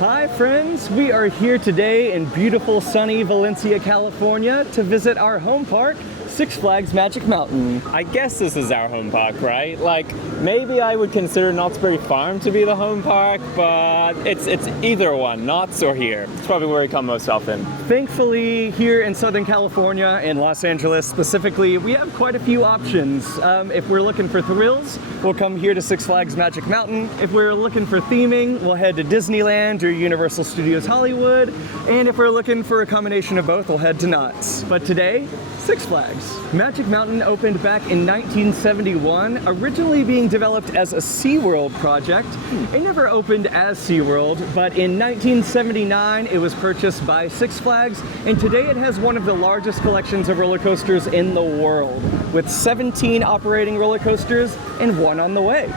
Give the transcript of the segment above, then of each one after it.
Hi friends, we are here today in beautiful sunny Valencia, California to visit our home park, Six Flags Magic Mountain. I guess this is our home park, right? Like, maybe I would consider Knott's Berry Farm to be the home park, but it's either one, Knott's or here. It's probably where we come most often. Thankfully, here in Southern California, in Los Angeles specifically, we have quite a few options. If we're looking for thrills, we'll come here to Six Flags Magic Mountain. If we're looking for theming, we'll head to Disneyland or Universal Studios Hollywood. And if we're looking for a combination of both, we'll head to Knott's. But today, Six Flags. Magic Mountain opened back in 1971, originally being developed as a SeaWorld project. It never opened as SeaWorld, but in 1979 it was purchased by Six Flags, and today it has one of the largest collections of roller coasters in the world, with 17 operating roller coasters and one on the way.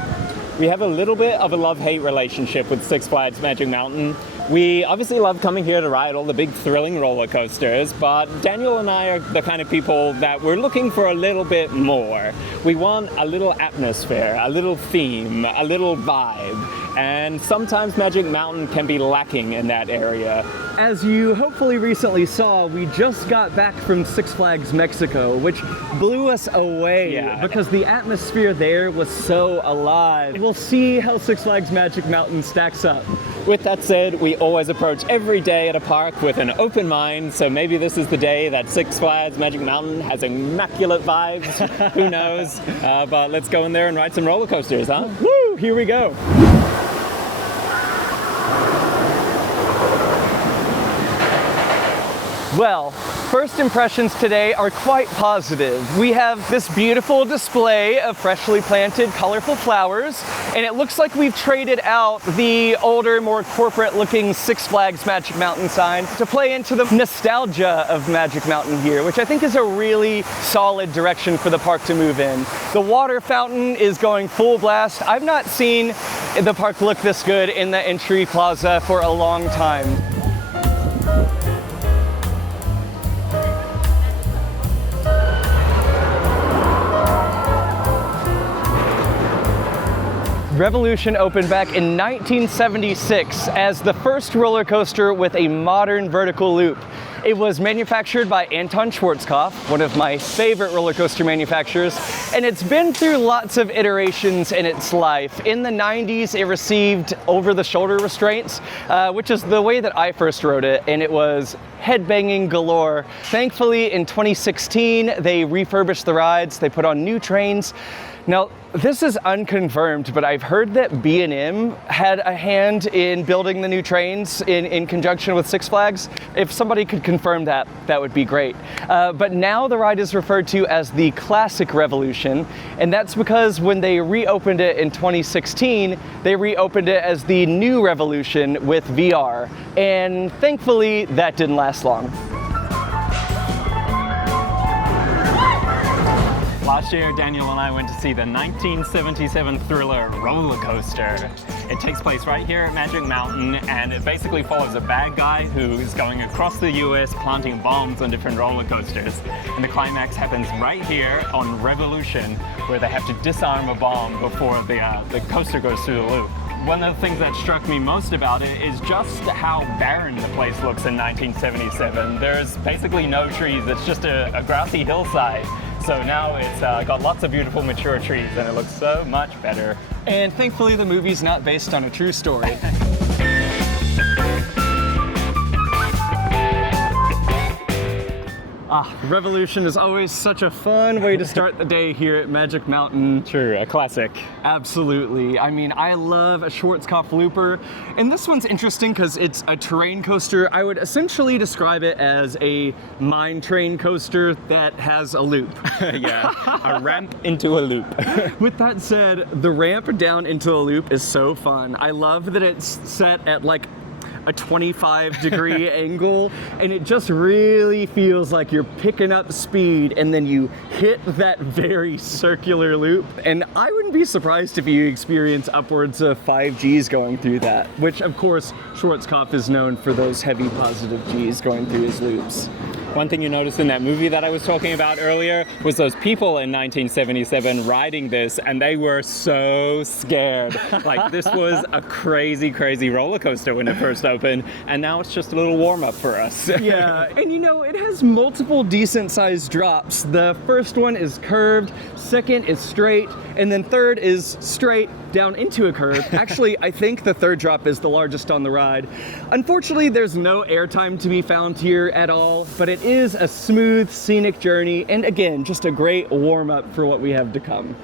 We have a little bit of a love-hate relationship with Six Flags Magic Mountain. We obviously love coming here to ride all the big thrilling roller coasters, but Daniel and I are the kind of people that we're looking for a little bit more. We want a little atmosphere, a little theme, a little vibe, and sometimes Magic Mountain can be lacking in that area. As you hopefully recently saw, we just got back from Six Flags Mexico, which blew us away because the atmosphere there was so alive. We'll see how Six Flags Magic Mountain stacks up. With that said, we always approach every day at a park with an open mind, so maybe this is the day that Six Flags Magic Mountain has immaculate vibes. Who knows? But let's go in there and ride some roller coasters, huh? Woo! Here we go. Well, first impressions today are quite positive. We have this beautiful display of freshly planted, colorful flowers, and it looks like we've traded out the older, more corporate-looking Six Flags Magic Mountain sign to play into the nostalgia of Magic Mountain here, which I think is a really solid direction for the park to move in. The water fountain is going full blast. I've not seen the park look this good in the entry plaza for a long time. Revolution opened back in 1976 as the first roller coaster with a modern vertical loop. It was manufactured by Anton Schwarzkopf, one of my favorite roller coaster manufacturers, and it's been through lots of iterations in its life. In the 90s, it received over-the-shoulder restraints, which is the way that I first rode it, and it was headbanging galore. Thankfully, in 2016, they refurbished the rides, they put on new trains. Now, this is unconfirmed, but I've heard that B&M had a hand in building the new trains in conjunction with Six Flags. If somebody could confirm that, that would be great. But now the ride is referred to as the Classic Revolution, and that's because when they reopened it in 2016, they reopened it as the New Revolution with VR. And thankfully, that didn't last long. Last year, Daniel and I went to see the 1977 thriller roller coaster. It takes place right here at Magic Mountain, and it basically follows a bad guy who is going across the US planting bombs on different roller coasters. And the climax happens right here on Revolution, where they have to disarm a bomb before the coaster goes through the loop. One of the things that struck me most about it is just how barren the place looks in 1977. There's basically no trees, it's just a grassy hillside. So now it's got lots of beautiful mature trees and it looks so much better. And thankfully the movie's not based on a true story. Revolution is always such a fun way to start the day here at Magic Mountain. True, a classic. Absolutely. I mean, I love a Schwarzkopf looper, and this one's interesting because it's a terrain coaster. I would essentially describe it as a mine train coaster that has a loop. Yeah, a ramp into a loop. With that said, the ramp down into a loop is so fun. I love that it's set at like a 25-degree angle, and it just really feels like you're picking up speed and then you hit that very circular loop. And I wouldn't be surprised if you experience upwards of 5 Gs going through that, which of course Schwarzkopf is known for those heavy positive Gs going through his loops. One thing you noticed in that movie that I was talking about earlier was those people in 1977 riding this, and they were so scared. Like, this was a crazy, crazy roller coaster when it first opened, and now it's just a little warm-up for us. Yeah, and you know, it has multiple decent-sized drops. The first one is curved, second is straight, and then third is straight down into a curve. Actually, I think the third drop is the largest on the ride. Unfortunately, there's no airtime to be found here at all, but it is a smooth, scenic journey, and again, just a great warm-up for what we have to come.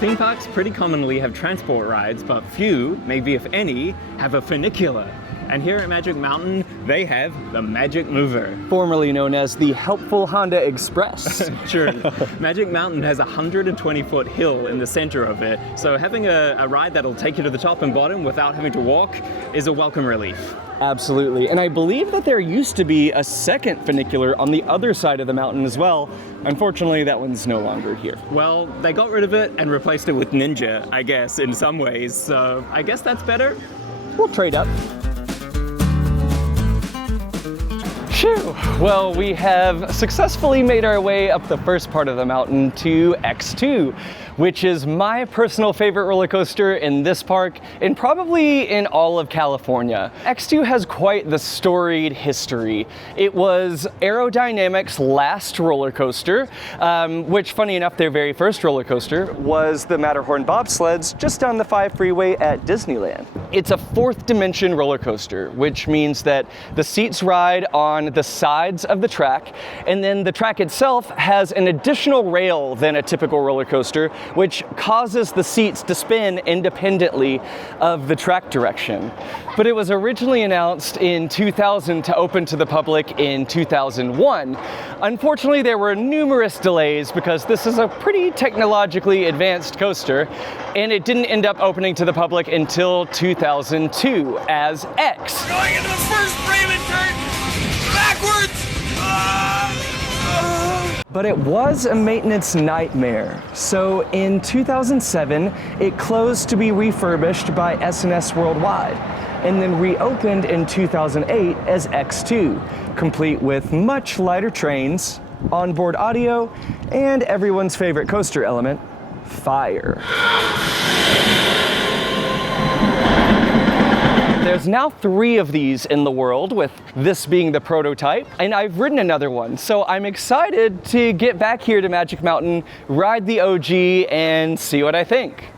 Theme parks pretty commonly have transport rides, but few, maybe if any, have a funicular. And here at Magic Mountain, they have the Magic Mover. Formerly known as the Helpful Honda Express. True. Magic Mountain has a 120-foot hill in the center of it, so having a ride that'll take you to the top and bottom without having to walk is a welcome relief. Absolutely, and I believe that there used to be a second funicular on the other side of the mountain as well. Unfortunately, that one's no longer here. Well, they got rid of it and replaced it with Ninja, I guess, in some ways, so I guess that's better. We'll trade up. Phew. Well, we have successfully made our way up the first part of the mountain to X2, which is my personal favorite roller coaster in this park and probably in all of California. X2 has quite the storied history. It was Aerodynamics' last roller coaster, which, funny enough, their very first roller coaster was the Matterhorn bobsleds just down the 5 freeway at Disneyland. It's a fourth dimension roller coaster, which means that the seats ride on the sides of the track, and then the track itself has an additional rail than a typical roller coaster, which causes the seats to spin independently of the track direction. But it was originally announced in 2000 to open to the public in 2001. Unfortunately, there were numerous delays because this is a pretty technologically advanced coaster, and it didn't end up opening to the public until 2002 as X. Going into the first Raven turn! Backwards! But it was a maintenance nightmare. So in 2007, it closed to be refurbished by S&S Worldwide, and then reopened in 2008 as X2, complete with much lighter trains, onboard audio, and everyone's favorite coaster element, fire. There's now 3 of these in the world, with this being the prototype, and I've ridden another one, so I'm excited to get back here to Magic Mountain, ride the OG, and see what I think.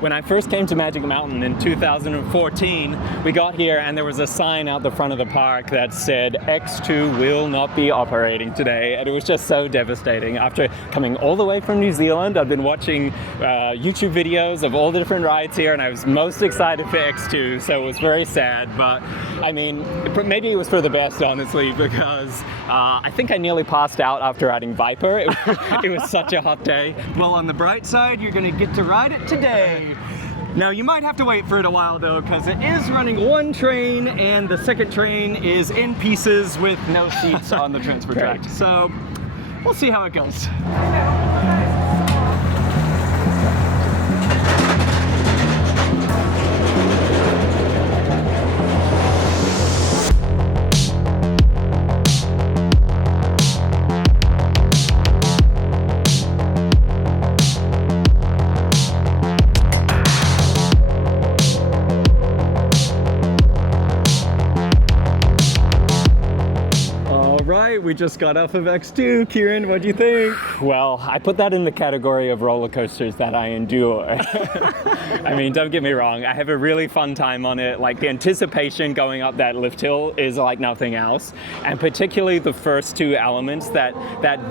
When I first came to Magic Mountain in 2014, we got here and there was a sign out the front of the park that said X2 will not be operating today, and it was just so devastating. After coming all the way from New Zealand, I've been watching YouTube videos of all the different rides here, and I was most excited for X2, so it was very sad. But I mean, maybe it was for the best, honestly, because I think I nearly passed out after riding Viper. It was such a hot day. Well, on the bright side, you're gonna get to ride it today. Now, you might have to wait for it a while though, because it is running one train and the second train is in pieces with no seats on the transfer track. So we'll see how it goes. We just got off of X2. Kieran, what'd you think? Well, I put that in the category of roller coasters that I endure. I mean, don't get me wrong, I have a really fun time on it. Like, the anticipation going up that lift hill is like nothing else. And particularly the first 2 elements, that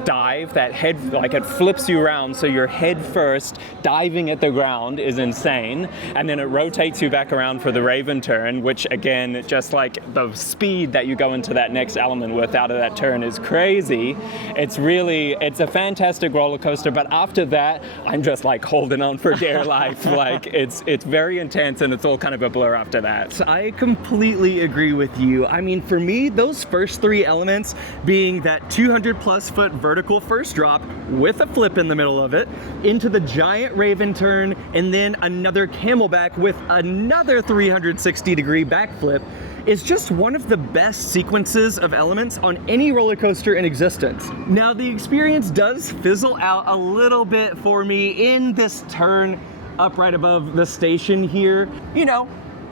dive, that head, like it flips you around, so you're head first diving at the ground is insane. And then it rotates you back around for the Raven turn, which again, just like the speed that you go into that next element with out of that turn is goes crazy. It's a fantastic roller coaster, but after that, I'm just like holding on for dear life. Like it's very intense and it's all kind of a blur after that. I completely agree with you. I mean, for me, those first three elements being that 200 plus foot vertical first drop with a flip in the middle of it, into the giant Raven turn, and then another camelback with another 360 degree backflip, is just one of the best sequences of elements on any roller coaster in existence. Now, the experience does fizzle out a little bit for me in this turn up right above the station here. You know,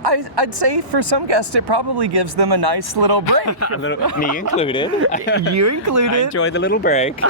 I'd say for some guests it probably gives them a nice little break. Me included. You included. I enjoy the little break.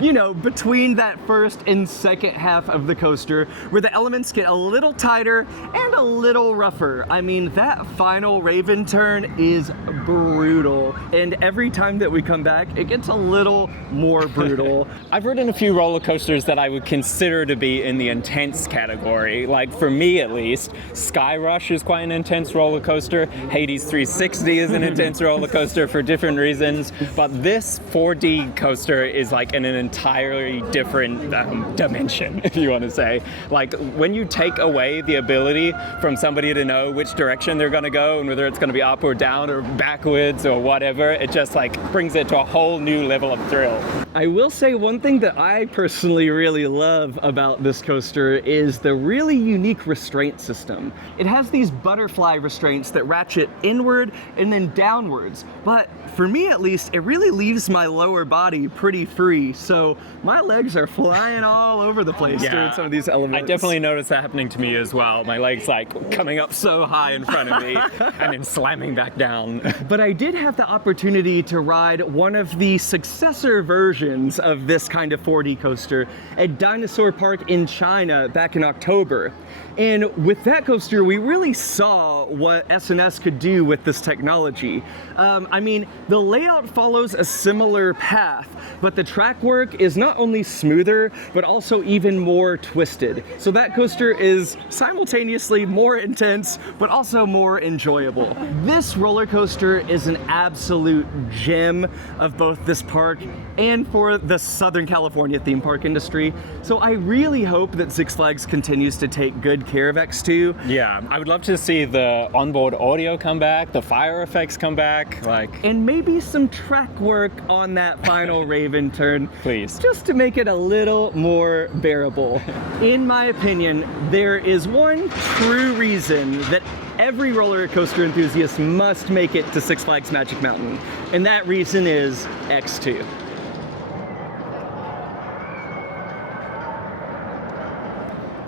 You know, between that first and second half of the coaster, where the elements get a little tighter and a little rougher. I mean, that final Raven turn is brutal. And every time that we come back, it gets a little more brutal. I've ridden a few roller coasters that I would consider to be in the intense category. Like for me at least, Sky Rush is quite an intense roller coaster. Hades 360 is an intense roller coaster for different reasons. But this 4D coaster is like in an entirely different dimension, if you want to say. Like when you take away the ability from somebody to know which direction they're going to go and whether it's going to be up or down or backwards or whatever, it just like brings it to a whole new level of thrill. I will say one thing that I personally really love about this coaster is the really unique restraint system. It has these butterfly restraints that ratchet inward and then downwards, but for me at least, it really leaves my lower body pretty free, so my legs are flying all over the place during some of these elements. I definitely noticed that happening to me as well. My legs like coming up so high in front of me and then slamming back down. But I did have the opportunity to ride one of the successor versions of this kind of 4D coaster at Dinosaur Park in China back in October. And with that coaster, we really saw what SNS could do with this technology. I mean, the layout follows a similar path, but the track work is not only smoother, but also even more twisted. So that coaster is simultaneously more intense, but also more enjoyable. This roller coaster is an absolute gem of both this park and for the Southern California theme park industry. So I really hope that Six Flags continues to take good care of X2. Yeah, I would love to see the onboard audio come back, the fire effects come back, and maybe some track work on that final Raven turn. Please. Just to make it a little more bearable. In my opinion, there is one true reason that every roller coaster enthusiast must make it to Six Flags Magic Mountain, and that reason is X2.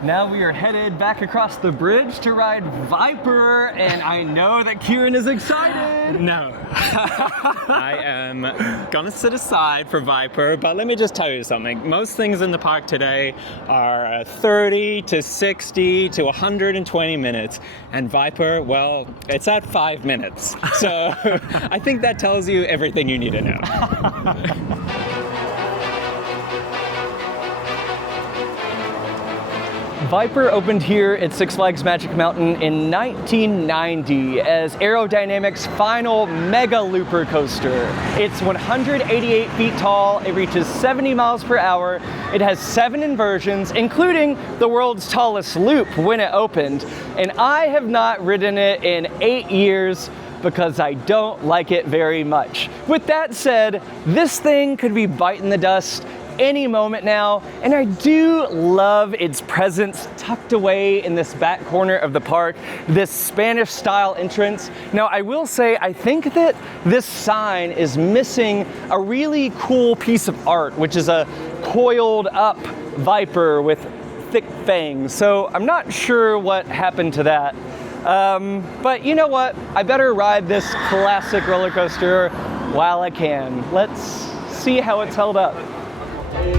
Now we are headed back across the bridge to ride Viper, and I know that Kieran is excited. No. I am gonna sit aside for Viper, but let me just tell you something. Most things in the park today are 30 to 60 to 120 minutes, and Viper, well, it's at 5 minutes. So I think that tells you everything you need to know. Viper opened here at Six Flags Magic Mountain in 1990 as Aerodynamics' final mega looper coaster. It's 188 feet tall, it reaches 70 miles per hour, it has 7 inversions, including the world's tallest loop when it opened, and I have not ridden it in 8 years because I don't like it very much. With that said, this thing could be biting the dust any moment now, and I do love its presence tucked away in this back corner of the park, this Spanish style entrance. Now I will say, I think that this sign is missing a really cool piece of art, which is a coiled up Viper with thick fangs. So I'm not sure what happened to that. But you know what? I better ride this classic roller coaster while I can. Let's see how it's held up. Okay,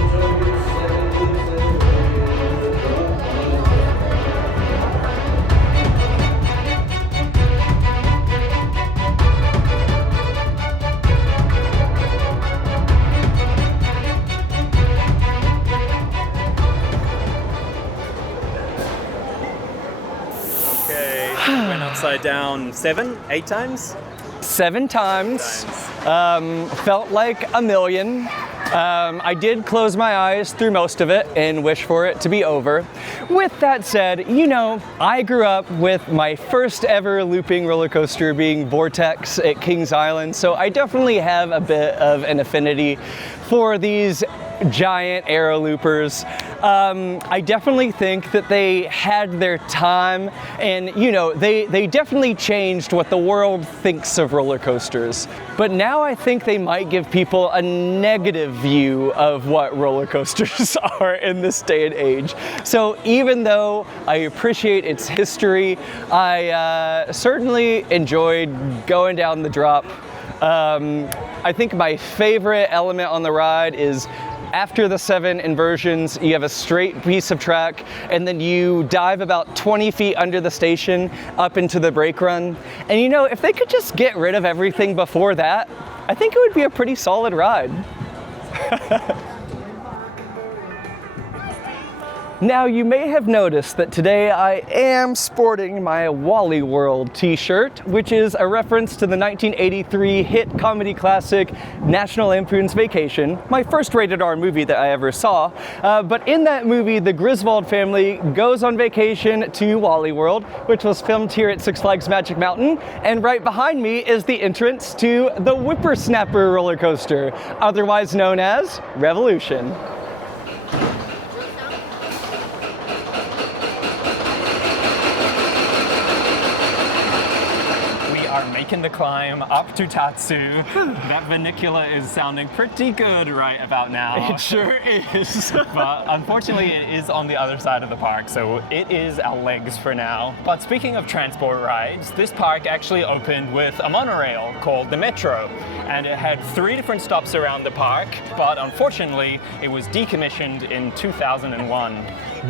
went upside down 7, 8 times? 7 times. Felt like a million. I did close my eyes through most of it and wish for it to be over. With that said, you know, I grew up with my first ever looping roller coaster being Vortex at Kings Island, so I definitely have a bit of an affinity for these giant aero loopers. I definitely think that they had their time, and you know, they definitely changed what the world thinks of roller coasters. But now I think they might give people a negative view of what roller coasters are in this day and age. So even though I appreciate its history, I certainly enjoyed going down the drop. I think my favorite element on the ride is after the 7 inversions, you have a straight piece of track, and then you dive about 20 feet under the station up into the brake run. And you know, if they could just get rid of everything before that, I think it would be a pretty solid ride. Now, you may have noticed that today I am sporting my Walley World t-shirt, which is a reference to the 1983 hit comedy classic National Lampoon's Vacation, my first rated R movie that I ever saw. But in that movie, the Griswold family goes on vacation to Walley World, which was filmed here at Six Flags Magic Mountain. And right behind me is the entrance to the Whippersnapper roller coaster, otherwise known as Revolution. Making the climb up to Tatsu. That vernacular is sounding pretty good right about now. It sure is. But unfortunately, it is on the other side of the park, so it is our legs for now. But speaking of transport rides, this park actually opened with a monorail called the Metro, and it had 3 different stops around the park, but unfortunately, it was decommissioned in 2001.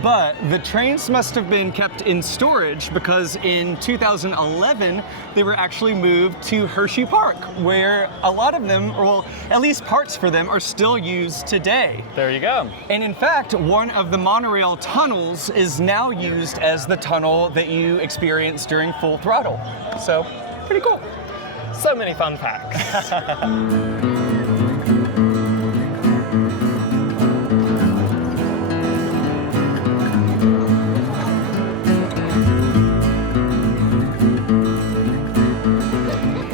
But the trains must have been kept in storage because in 2011, they were actually moved to Hershey Park, where a lot of them, or well, at least parts for them, are still used today. There you go. And in fact, one of the monorail tunnels is now used as the tunnel that you experience during Full Throttle. So, pretty cool. So many fun facts.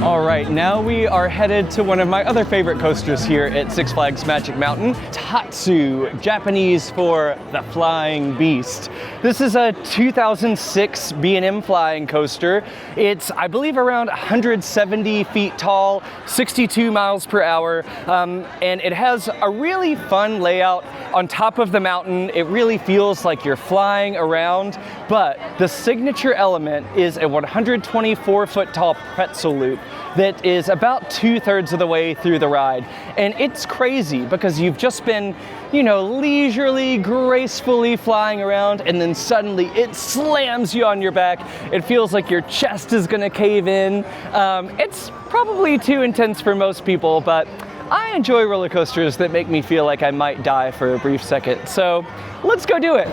All right, now we are headed to one of my other favorite coasters here at Six Flags Magic Mountain, Tatsu, Japanese for the Flying Beast. This is a 2006 B&M flying coaster. It's, I believe, around 170 feet tall, 62 miles per hour, and it has a really fun layout on top of the mountain. It really feels like you're flying around, but the signature element is a 124-foot tall pretzel loop that is about 2/3 of the way through the ride. And it's crazy because you've just been, you know, leisurely, gracefully flying around, and then suddenly it slams you on your back. It feels like your chest is gonna cave in. It's probably too intense for most people, but I enjoy roller coasters that make me feel like I might die for a brief second. So let's go do it.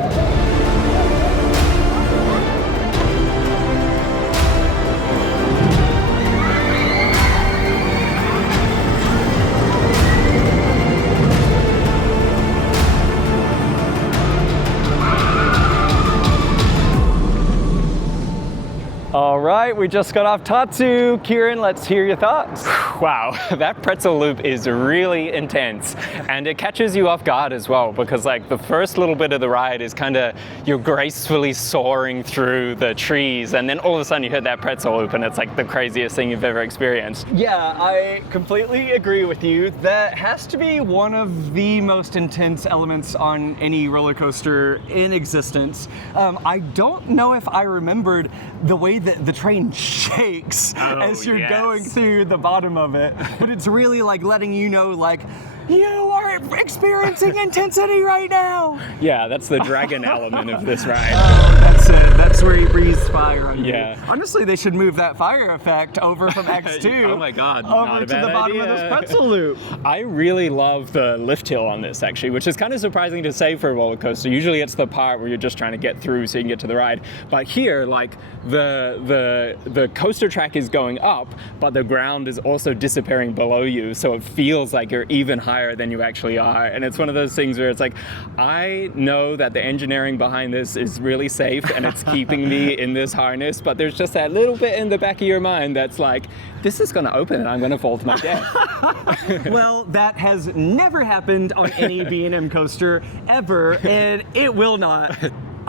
All right, we just got off Tatsu. Kieran, let's hear your thoughts. Wow, that pretzel loop is really intense, and it catches you off guard as well, because like the first little bit of the ride is kind of you're gracefully soaring through the trees, and then all of a sudden you hit that pretzel loop and it's like the craziest thing you've ever experienced. Yeah, I completely agree with you. That has to be one of the most intense elements on any roller coaster in existence. I don't know if I remembered the way that the train shakes as you're going through the bottom of it, but it's really like letting you know, like, you are experiencing intensity right now. Yeah, that's the dragon element of this ride. Oh, that's it. that's where he breathes fire on you. Yeah. Honestly, they should move that fire effect over from X2. Oh my God, over not a to bad the bottom idea. of this pretzel loop. I really love the lift hill on this actually, which is kind of surprising to say for a roller coaster. Usually it's the part where you're just trying to get through so you can get to the ride. But here, like the coaster track is going up, but the ground is also disappearing below you, so it feels like you're even higher than you actually are. And it's one of those things where it's like, I know that the engineering behind this is really safe and it's keeping me in this harness, but there's just that little bit in the back of your mind that's like, this is gonna open and I'm gonna fall to my death. Well, that has never happened on any B&M coaster ever, and it will not.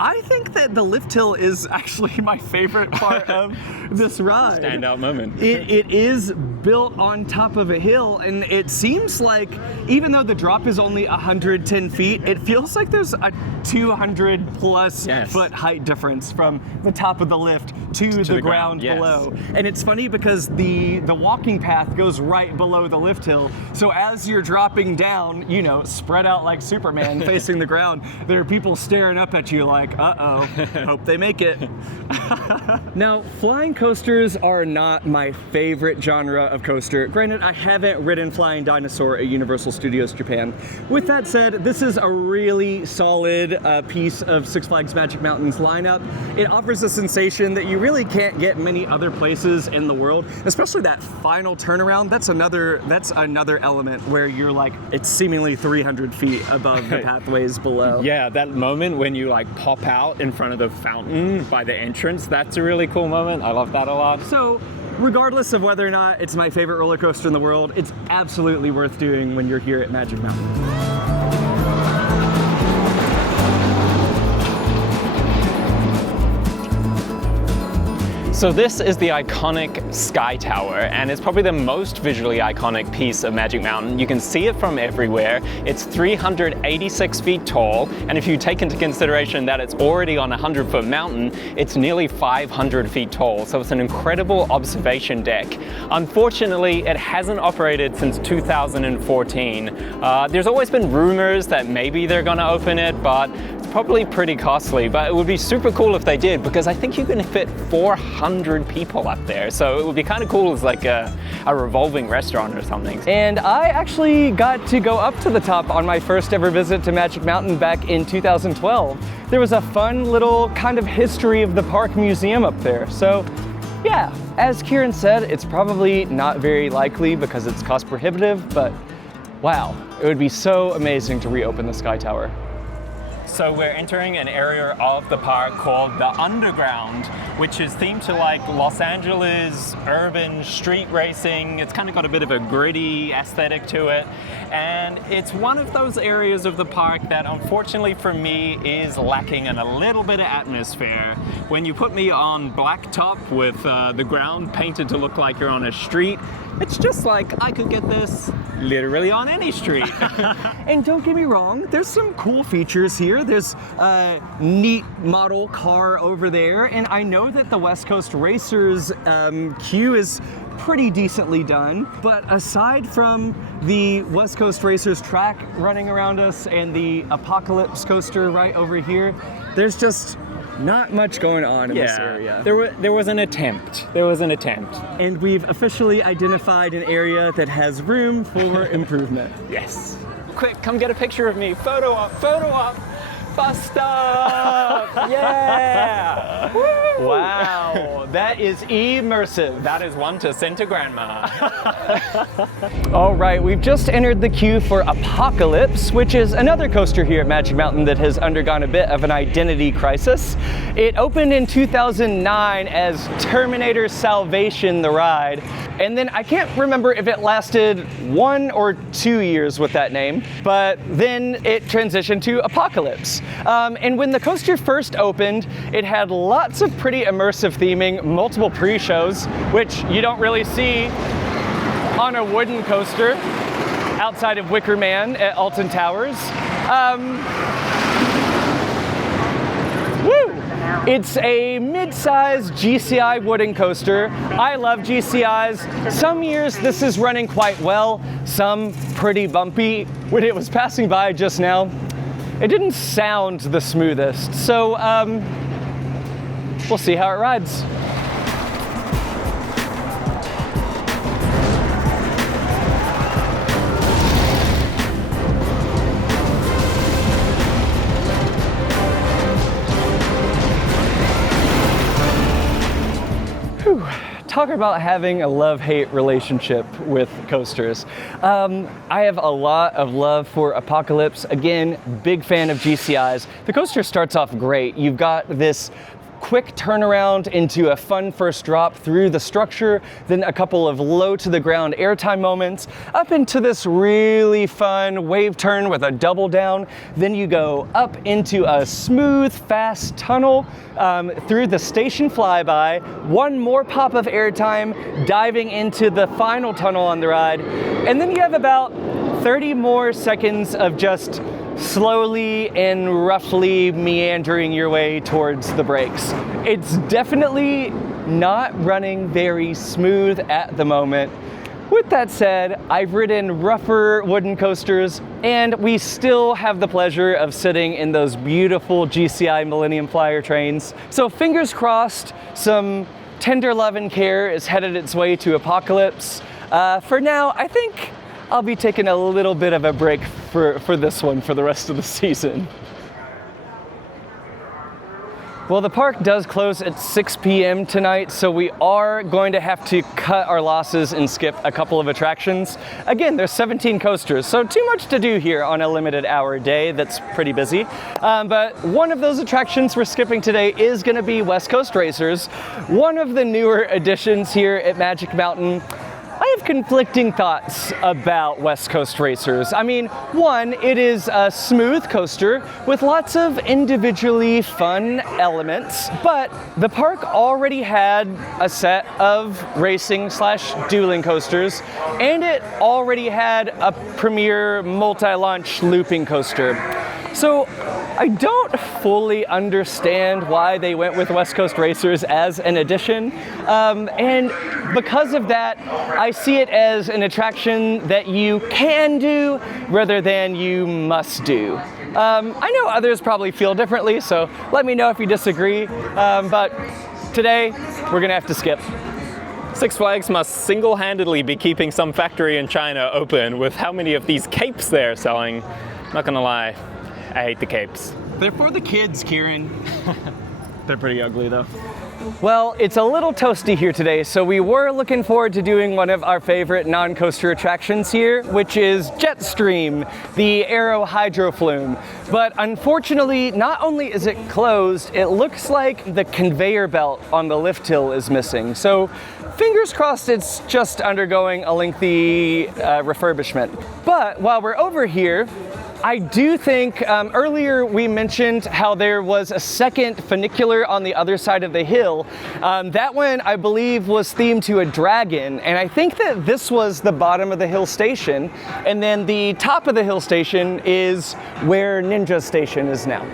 I think that the lift hill is actually my favorite part of this ride. Standout moment. It is built on top of a hill, and it seems like, even though the drop is only 110 feet, it feels like there's a 200 plus foot height difference from the top of the lift to the ground below. And it's funny because the walking path goes right below the lift hill. So as you're dropping down, you know, spread out like Superman facing the ground, there are people staring up at you like, uh-oh, hope they make it. Now, flying coasters are not my favorite genre of coaster. Granted, I haven't ridden Flying Dinosaur at Universal Studios Japan. With that said, this is a really solid piece of Six Flags Magic Mountain's lineup. It offers a sensation that you really can't get many other places in the world, especially that final turnaround. That's another element where you're like, it's seemingly 300 feet above the pathways below. Yeah, that moment when you like pop out in front of the fountain by the entrance, that's a really cool moment. I love that a lot. So, regardless of whether or not it's my favorite roller coaster in the world, it's absolutely worth doing when you're here at Magic Mountain. So this is the iconic Sky Tower, and it's probably the most visually iconic piece of Magic Mountain. You can see it from everywhere. It's 386 feet tall, and if you take into consideration that it's already on a 100-foot mountain, it's nearly 500 feet tall, so it's an incredible observation deck. Unfortunately, it hasn't operated since 2014. There's always been rumors that maybe they're gonna open it, but it's probably pretty costly, but it would be super cool if they did, because I think you can fit 400 people up there, so it would be kind of cool as like a revolving restaurant or something. And I actually got to go up to the top on my first ever visit to Magic Mountain back in 2012. There was a fun little kind of history of the park museum up there. So yeah, as Kieran said, it's probably not very likely because it's cost prohibitive, but wow, it would be so amazing to reopen the Sky Tower. So we're entering an area of the park called the Underground, which is themed to like Los Angeles urban street racing. It's kind of got a bit of a gritty aesthetic to it. And it's one of those areas of the park that unfortunately for me is lacking in a little bit of atmosphere. When you put me on blacktop with the ground painted to look like you're on a street, it's just like I could get this literally on any street. And don't get me wrong, there's some cool features here. There's a neat model car over there, and I know that the West Coast Racers queue is pretty decently done, but aside from the West Coast Racers track running around us and the Apocalypse coaster right over here, there's just not much going on in this area. There was an attempt. And we've officially identified an area that has room for improvement. Yes. Quick, come get a picture of me. Photo op. Bus stop! Yeah! Woo! Wow, that is immersive. That is one to send to grandma. All right, we've just entered the queue for Apocalypse, which is another coaster here at Magic Mountain that has undergone a bit of an identity crisis. It opened in 2009 as Terminator Salvation, the ride. And then I can't remember if it lasted 1 or 2 years with that name, but then it transitioned to Apocalypse. And when the coaster first opened, it had lots of pretty immersive theming, multiple pre-shows, which you don't really see on a wooden coaster outside of Wicker Man at Alton Towers. It's a mid-size GCI wooden coaster. I love GCIs. Some years this is running quite well, some pretty bumpy. When it was passing by just now, it didn't sound the smoothest. So we'll see how it rides. Whew. Talk about having a love-hate relationship with coasters. I have a lot of love for Apocalypse. Again, big fan of GCIs. The coaster starts off great. You've got this quick turnaround into a fun first drop through the structure, then a couple of low to the ground airtime moments, up into this really fun wave turn with a double down. Then you go up into a smooth, fast tunnel through the station flyby, one more pop of airtime, diving into the final tunnel on the ride. And then you have about 30 more seconds of just slowly and roughly meandering your way towards the brakes. It's definitely not running very smooth at the moment. With that said, I've ridden rougher wooden coasters, and we still have the pleasure of sitting in those beautiful GCI Millennium Flyer trains. So fingers crossed, some tender love and care is headed its way to Apocalypse. For now, I think I'll be taking a little bit of a break for this one for the rest of the season. Well, the park does close at 6 p.m. tonight, so we are going to have to cut our losses and skip a couple of attractions. Again, there's 17 coasters, so too much to do here on a limited hour day that's pretty busy. But one of those attractions we're skipping today is going to be West Coast Racers, one of the newer additions here at Magic Mountain. I have conflicting thoughts about West Coast Racers. I mean, one, it is a smooth coaster with lots of individually fun elements, but the park already had a set of racing/dueling coasters, and it already had a premier multi-launch looping coaster. So I don't fully understand why they went with West Coast Racers as an addition, and because of that, I see it as an attraction that you can do rather than you must do. I know others probably feel differently, so let me know if you disagree, but today we're gonna have to skip. Six Flags must single-handedly be keeping some factory in China open with how many of these capes they're selling. Not gonna lie, I hate the capes. They're for the kids, Kieran. They're pretty ugly though. Well, it's a little toasty here today, so we were looking forward to doing one of our favorite non-coaster attractions here, which is Jetstream, the Aero Hydro Flume. But unfortunately, not only is it closed, it looks like the conveyor belt on the lift hill is missing. So fingers crossed it's just undergoing a lengthy refurbishment. But while we're over here, I do think earlier we mentioned how there was a second funicular on the other side of the hill. That one, I believe, was themed to a dragon, and I think that this was the bottom of the hill station, and then the top of the hill station is where Ninja Station is now.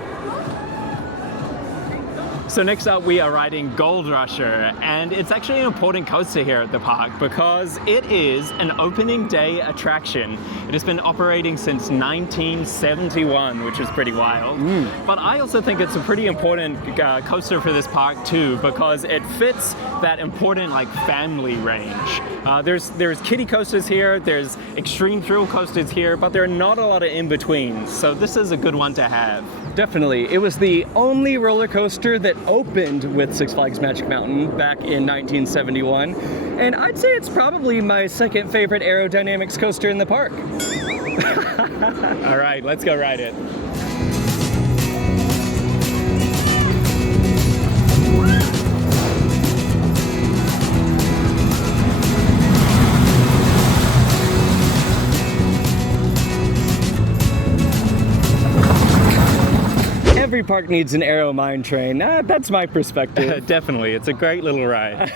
So next up we are riding Gold Rusher, and it's actually an important coaster here at the park because it is an opening day attraction. It has been operating since 1971, which is pretty wild. But I also think it's a pretty important coaster for this park too, because it fits that important like family range. There's kiddie coasters here, there's extreme thrill coasters here, but there are not a lot of in-betweens, so this is a good one to have. Definitely. It was the only roller coaster that opened with Six Flags Magic Mountain back in 1971. And I'd say it's probably my second favorite aerodynamics coaster in the park. All right, let's go ride it. Every park needs an aero mine train. That's my perspective. Definitely, it's a great little ride.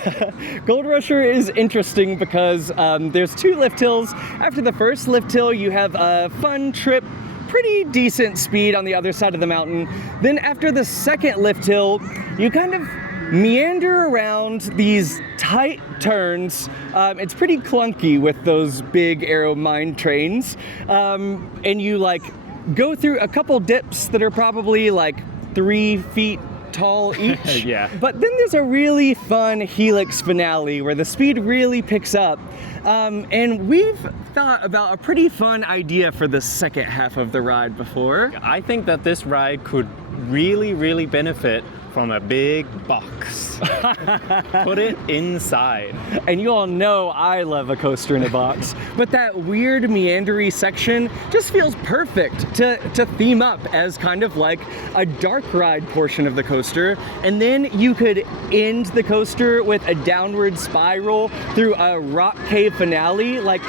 Gold Rusher is interesting because there's two lift hills. After the first lift hill, you have a fun trip, pretty decent speed on the other side of the mountain. Then after the second lift hill, you kind of meander around these tight turns. It's pretty clunky with those big aero mine trains. And you like go through a couple dips that are probably like 3 feet tall each. Yeah. But then there's a really fun helix finale where the speed really picks up. And we've thought about a pretty fun idea for the second half of the ride before. I think that this ride could really benefit from a big box. Put it inside. And you all know I love a coaster in a box, but that weird meandery section just feels perfect to theme up as kind of like a dark ride portion of the coaster. And then you could end the coaster with a downward spiral through a rock cave finale, like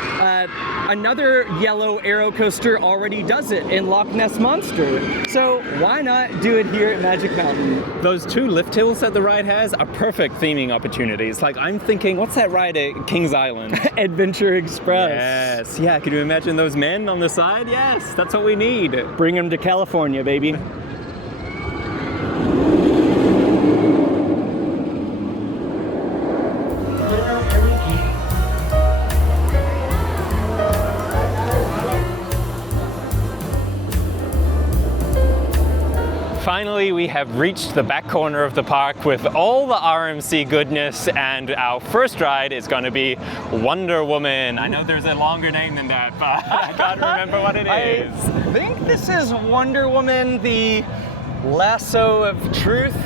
another yellow aero coaster already does it in Loch Ness Monster. So why not do it here at Magic Mountain? Those two lift hills that the ride has are perfect theming opportunities. Like, I'm thinking, what's that ride at Kings Island? Adventure Express. Yes, yeah, could you imagine those men on the side? Yes, that's what we need. Bring them to California, baby. Finally, we have reached the back corner of the park with all the RMC goodness, and our first ride is going to be Wonder Woman. I know there's a longer name than that, but I can't remember what it is. I think this is Wonder Woman, the lasso of truth.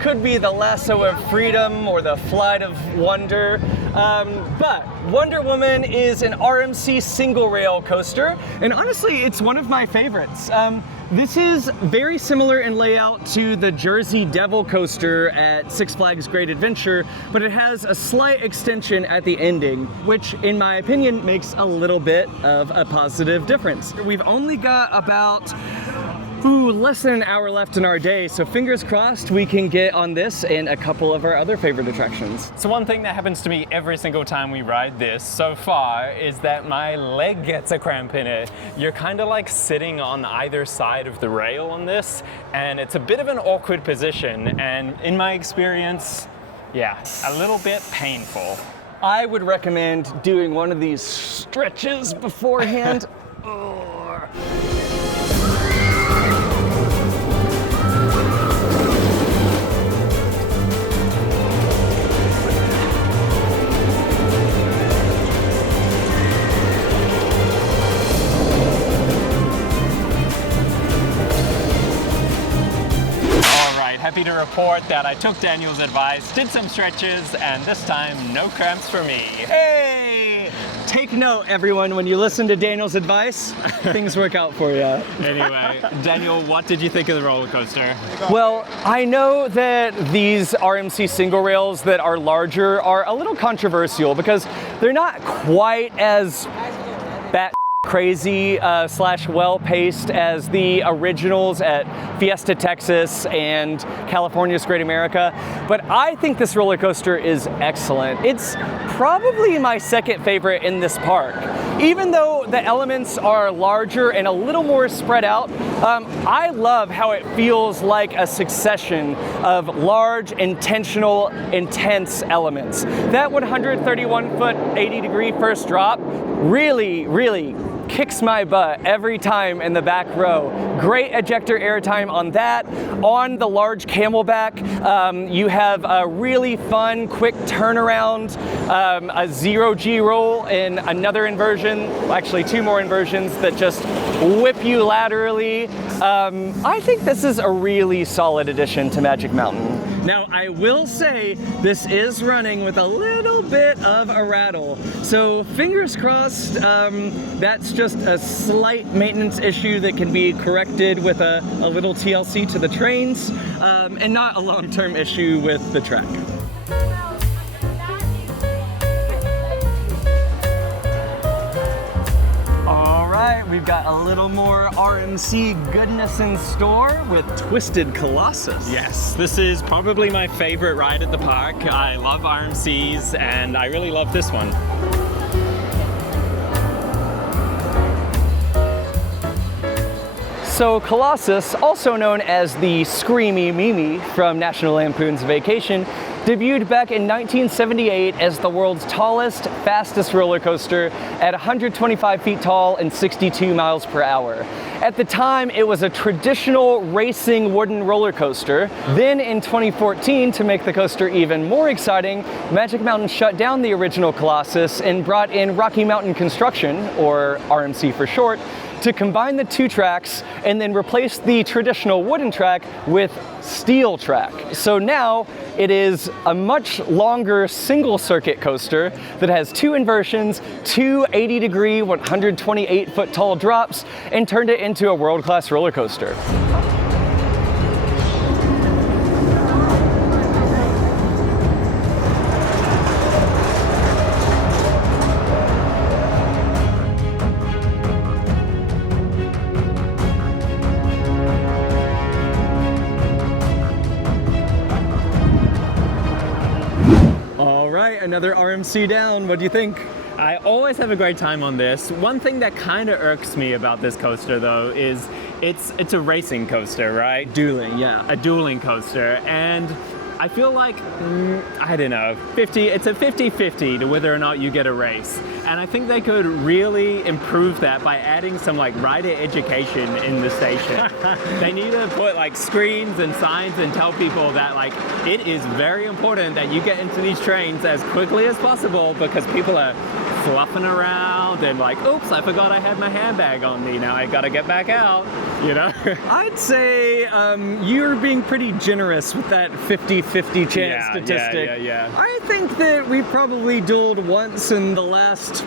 Could be the lasso of freedom or the flight of wonder. But Wonder Woman is an RMC single rail coaster, and honestly, it's one of my favorites. This is very similar in layout to the Jersey Devil coaster at Six Flags Great Adventure, but it has a slight extension at the ending, which in my opinion makes a little bit of a positive difference. We've only got about less than an hour left in our day, so fingers crossed we can get on this and a couple of our other favorite attractions. So one thing that happens to me every single time we ride this so far is that my leg gets a cramp in it. You're kind of like sitting on either side of the rail on this, and it's a bit of an awkward position, and in my experience, yeah, a little bit painful. I would recommend doing one of these stretches beforehand. Happy to report that I took Daniel's advice, did some stretches, and this time, no cramps for me. Hey! Take note, everyone, when you listen to Daniel's advice, things work out for you. Anyway, Daniel, what did you think of the roller coaster? Well, I know that these RMC single rails that are larger are a little controversial because they're not quite as crazy slash well-paced as the originals at Fiesta Texas and California's Great America, but I think this roller coaster is excellent. It's probably my second favorite in this park. Even though the elements are larger and a little more spread out, I love how it feels like a succession of large, intentional, intense elements. That 131-foot, 80-degree first drop really kicks my butt every time in the back row. Great ejector airtime on that. On the large camelback, you have a really fun, quick turnaround, a zero-G roll in another inversion, actually two more inversions that just whip you laterally. I think this is a really solid addition to Magic Mountain. Now, I will say this is running with a little bit of a rattle, so fingers crossed that's just a slight maintenance issue that can be corrected with a little TLC to the trains, and not a long-term issue with the track. Alright, we've got a little more RMC goodness in store with Twisted Colossus. Yes, this is probably my favorite ride at the park. I love RMCs and I really love this one. So Colossus, also known as the Screamy Mimi from National Lampoon's Vacation, debuted back in 1978 as the world's tallest, fastest roller coaster at 125 feet tall and 62 miles per hour. At the time, it was a traditional racing wooden roller coaster. Then in 2014, to make the coaster even more exciting, Magic Mountain shut down the original Colossus and brought in Rocky Mountain Construction, or RMC for short, to combine the two tracks and then replace the traditional wooden track with steel track. So now it is a much longer single circuit coaster that has two inversions, two 80-degree, 128-foot tall drops, and turned it into a world-class roller coaster. Another RMC down. What do you think? I always have a great time on this. One thing that kind of irks me about this coaster though is it's a racing coaster, right? Dueling, yeah. A dueling coaster, and I feel like, I don't know, it's a 50-50 to whether or not you get a race. And I think they could really improve that by adding some like rider education in the station. They need to put like screens and signs and tell people that like it is very important that you get into these trains as quickly as possible because people are fluffing around and like, oops, I forgot I had my handbag on me. Now I gotta get back out, you know? I'd say you're being pretty generous with that 50-50 chance statistic. Yeah. I think that we probably dueled once in the last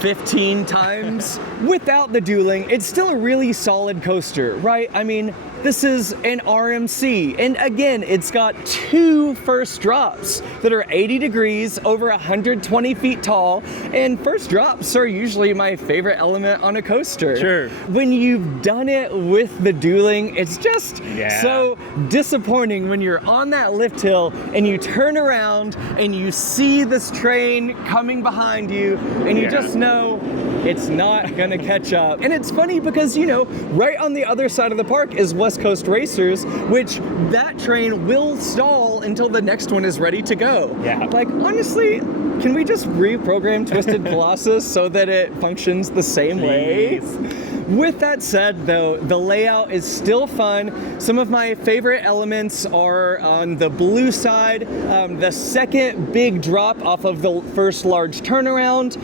15 times. Without the dueling, it's still a really solid coaster, right? I mean, this is an RMC, and again, it's got two first drops that are 80 degrees, over 120 feet tall, and first drops are usually my favorite element on a coaster. Sure. When you've done it with the dueling, it's just so disappointing when you're on that lift hill and you turn around and you see this train coming behind you, and you just know it's not gonna catch up. And it's funny because, you know, right on the other side of the park is West Coast Racers, which that train will stall until the next one is ready to go. Yeah. Like, honestly, can we just reprogram Twisted Colossus so that it functions the same way? With that said, though, the layout is still fun. Some of my favorite elements are on the blue side, the second big drop off of the first large turnaround.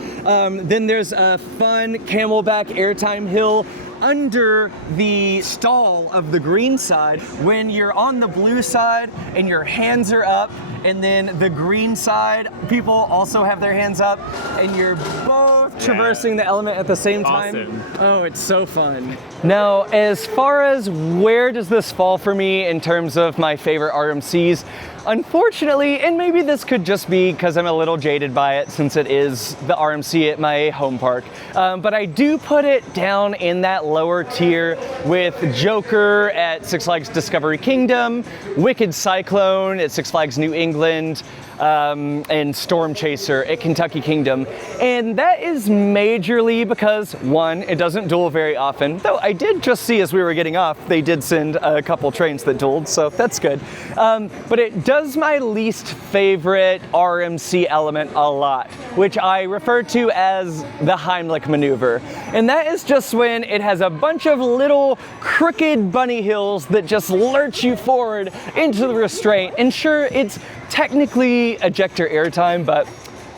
Then there's a fun camelback airtime hill under the stall of the green side. When you're on the blue side and your hands are up, and then the green side, people also have their hands up, and you're both traversing the element at the same time. Awesome. Oh, it's so fun. Now, as far as where does this fall for me in terms of my favorite RMCs, unfortunately, and maybe this could just be because I'm a little jaded by it since it is the RMC at my home park, but I do put it down in that lower tier with Joker at Six Flags Discovery Kingdom, Wicked Cyclone at Six Flags New England, and Storm Chaser at Kentucky Kingdom. And that is majorly because, one, it doesn't duel very often, though I did just see as we were getting off, they did send a couple trains that dueled, so that's good. But it does my least favorite RMC element a lot, which I refer to as the Heimlich maneuver. And that is just when it has a bunch of little crooked bunny hills that just lurch you forward into the restraint. And sure, it's technically ejector airtime, but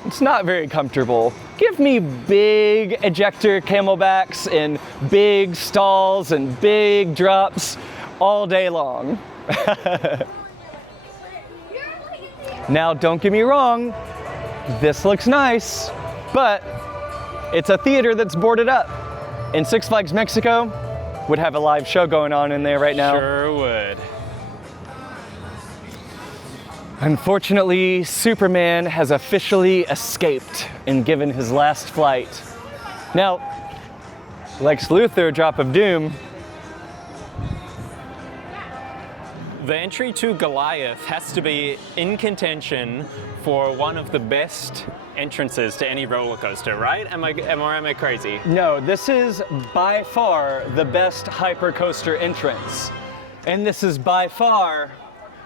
it's not very comfortable. Give me big ejector camelbacks and big stalls and big drops all day long. Now, don't get me wrong, this looks nice, but it's a theater that's boarded up. And Six Flags Mexico would have a live show going on in there right now. Sure would. Unfortunately, Superman has officially escaped and given his last flight. Now, Lex Luthor, Drop of Doom. The entry to Goliath has to be in contention for one of the best entrances to any roller coaster, right? Am I crazy? No, this is by far the best hypercoaster entrance. And this is by far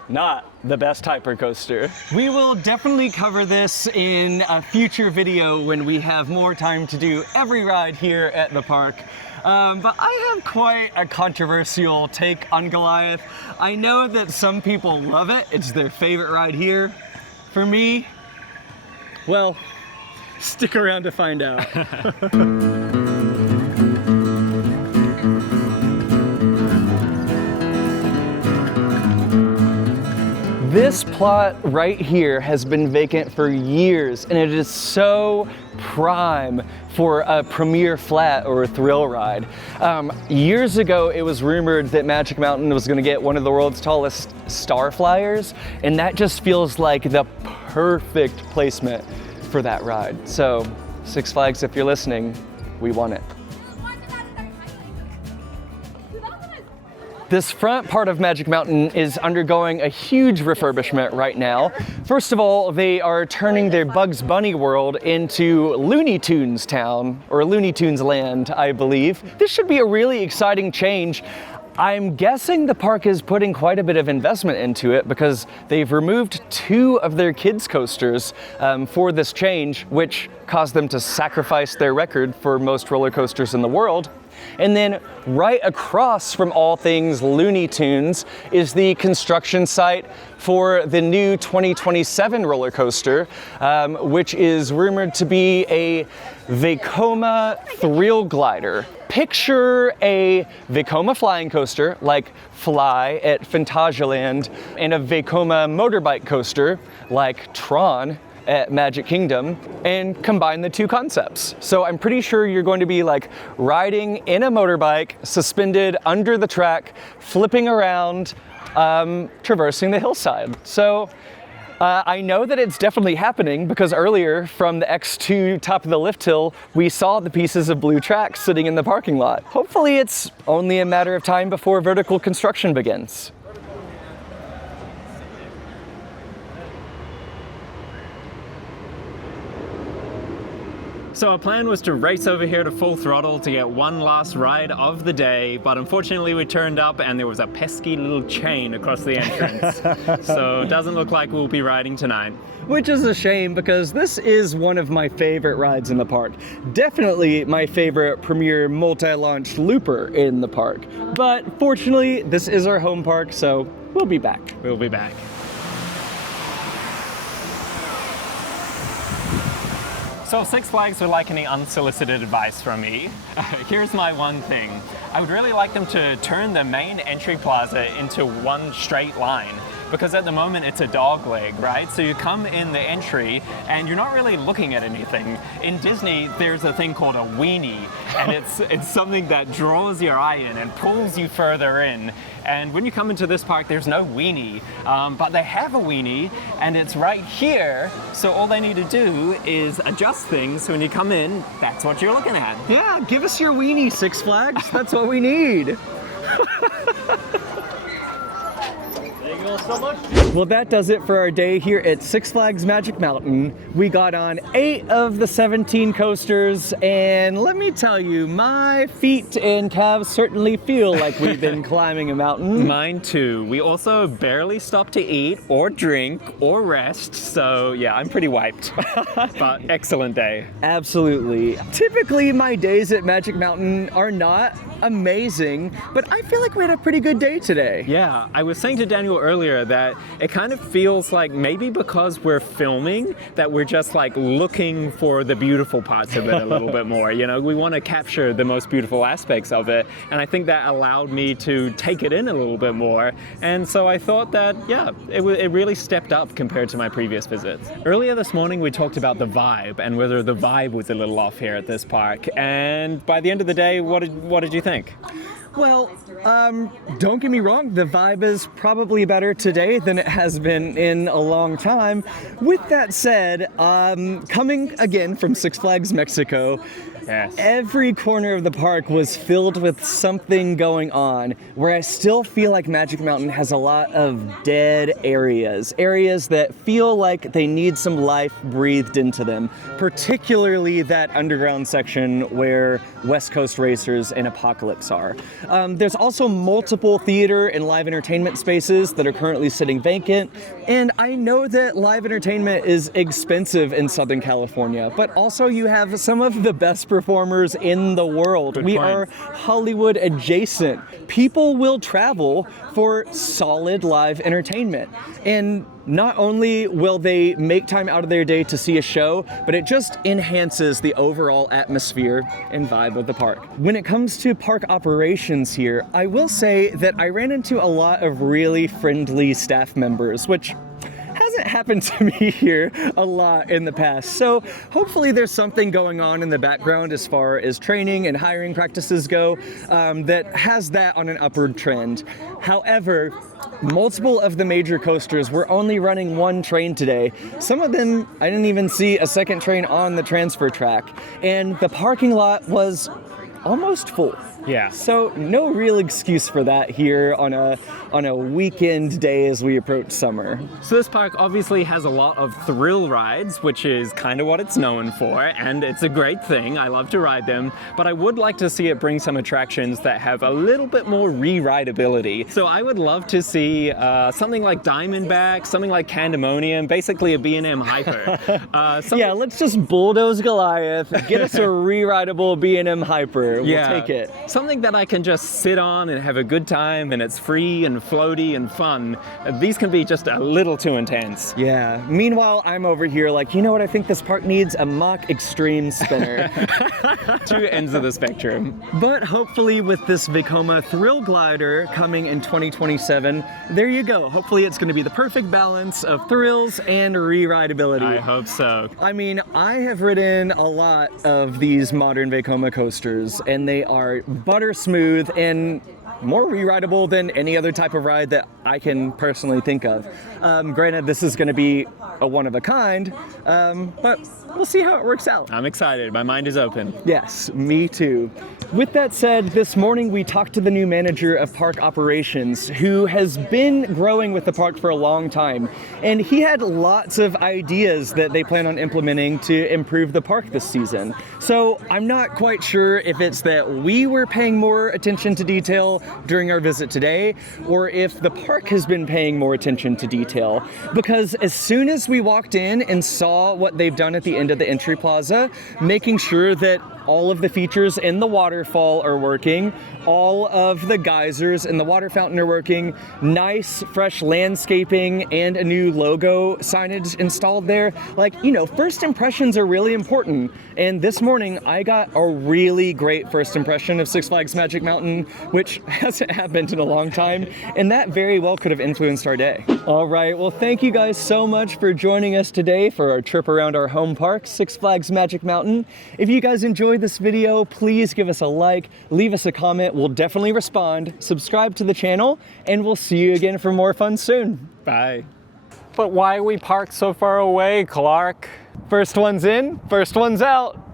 not the best hypercoaster. We will definitely cover this in a future video when we have more time to do every ride here at the park. But I have quite a controversial take on Goliath. I know that some people love it. It's their favorite ride here. For me, well, stick around to find out. This plot right here has been vacant for years, and it is so prime for a premier flat or a thrill ride. Years ago, it was rumored that Magic Mountain was gonna get one of the world's tallest star flyers, and that just feels like the perfect placement for that ride. So, Six Flags, if you're listening, we want it. This front part of Magic Mountain is undergoing a huge refurbishment right now. First of all, they are turning their Bugs Bunny world into Looney Tunes Town, or Looney Tunes Land, I believe. This should be a really exciting change. I'm guessing the park is putting quite a bit of investment into it because they've removed 2 of their kids coasters for this change, which caused them to sacrifice their record for most roller coasters in the world. And then right across from all things Looney Tunes is the construction site for the new 2027 roller coaster, which is rumored to be a Vekoma Thrill Glider. Picture a Vekoma flying coaster like Fly at Phantasialand and a Vekoma motorbike coaster like Tron at Magic Kingdom, and combine the 2 concepts. So I'm pretty sure you're going to be like riding in a motorbike, suspended under the track, flipping around, traversing the hillside. So I know that it's definitely happening because earlier from the X2 top of the lift hill, we saw the pieces of blue tracks sitting in the parking lot. Hopefully it's only a matter of time before vertical construction begins. So our plan was to race over here to Full Throttle to get one last ride of the day, but unfortunately we turned up and there was a pesky little chain across the entrance. So it doesn't look like we'll be riding tonight. Which is a shame because this is one of my favorite rides in the park. Definitely my favorite premier multi-launched looper in the park. But fortunately, this is our home park, so we'll be back. We'll be back. So if Six Flags would like any unsolicited advice from me, here's my one thing. I would really like them to turn the main entry plaza into one straight line, because at the moment it's a dog leg, right? So you come in the entry and you're not really looking at anything. In Disney, there's a thing called a weenie, and it's something that draws your eye in and pulls you further in. And when you come into this park, there's no weenie, but they have a weenie, and it's right here. So all they need to do is adjust things. So when you come in, that's what you're looking at. Yeah, give us your weenie, Six Flags. That's what we need. So much. Well, that does it for our day here at Six Flags Magic Mountain. We got on 8 of the 17 coasters, and let me tell you, my feet and calves certainly feel like we've been climbing a mountain. Mine too. We also barely stopped to eat or drink or rest, so yeah, I'm pretty wiped. But excellent day. Absolutely. Typically, my days at Magic Mountain are not amazing, but I feel like we had a pretty good day today. Yeah, I was saying to Daniel earlier that it kind of feels like maybe because we're filming that we're just like looking for the beautiful parts of it a little bit more. You know, we want to capture the most beautiful aspects of it, and I think that allowed me to take it in a little bit more. And so I thought that, yeah, it really stepped up compared to my previous visits. Earlier this morning we talked about the vibe and whether the vibe was a little off here at this park, and by the end of the day, what did you think? Well, don't get me wrong, the vibe is probably better today than it has been in a long time. With that said, coming again from Six Flags Mexico, Yes. Every corner of the park was filled with something going on, where I still feel like Magic Mountain has a lot of dead areas that feel like they need some life breathed into them, particularly that underground section where West Coast Racers and Apocalypse are. There's also multiple theater and live entertainment spaces that are currently sitting vacant, and I know that live entertainment is expensive in Southern California, but also you have some of the best performers in the world. Good we point. are Hollywood adjacent. People will travel for solid live entertainment. And not only will they make time out of their day to see a show, but it just enhances the overall atmosphere and vibe of the park. When it comes to park operations here, I will say that I ran into a lot of really friendly staff members, which hasn't happened to me here a lot in the past. So hopefully there's something going on in the background as far as training and hiring practices go that has that on an upward trend. However, multiple of the major coasters were only running one train today. Some of them, I didn't even see a second train on the transfer track. And the parking lot was almost full. Yeah. So no real excuse for that here on a weekend day as we approach summer. So this park obviously has a lot of thrill rides, which is kind of what it's known for, and it's a great thing. I love to ride them, but I would like to see it bring some attractions that have a little bit more re-rideability. So I would love to see something like Diamondback, something like Candemonium, basically a B&M Hyper. Yeah, let's just bulldoze Goliath, get us a re-rideable B&M Hyper. We'll take it. Something that I can just sit on and have a good time, and it's free and floaty and fun. These can be just a little too intense. Yeah. Meanwhile, I'm over here like, you know what I think this park needs? A Mach Extreme spinner. Two ends of the spectrum. But hopefully with this Vekoma Thrill Glider coming in 2027, there you go. Hopefully it's going to be the perfect balance of thrills and re-rideability. I hope so. I mean, I have ridden a lot of these modern Vekoma coasters, and they are butter smooth and more re-rideable than any other type of ride that I can personally think of. Granted, this is going to be a one of a kind, but we'll see how it works out. I'm excited. My mind is open. Yes, me too. With that said, this morning we talked to the new manager of park operations who has been growing with the park for a long time, and he had lots of ideas that they plan on implementing to improve the park this season. So I'm not quite sure if it's that we were paying more attention to detail during our visit today, or if the park has been paying more attention to detail, because as soon as we walked in and saw what they've done at the end of the entry plaza, making sure that all of the features in the waterfall are working, all of the geysers in the water fountain are working, nice fresh landscaping and a new logo signage installed there. Like, you know, first impressions are really important. And this morning I got a really great first impression of Six Flags Magic Mountain, which hasn't happened in a long time, and that very well could have influenced our day. All right, well, thank you guys so much for joining us today for our trip around our home park, Six Flags Magic Mountain. If you guys enjoyed this video, please give us a like, leave us a comment. We'll definitely respond. Subscribe to the channel, and we'll see you again for more fun soon. Bye. But why are we parked so far away, Clark? First one's in, first one's out.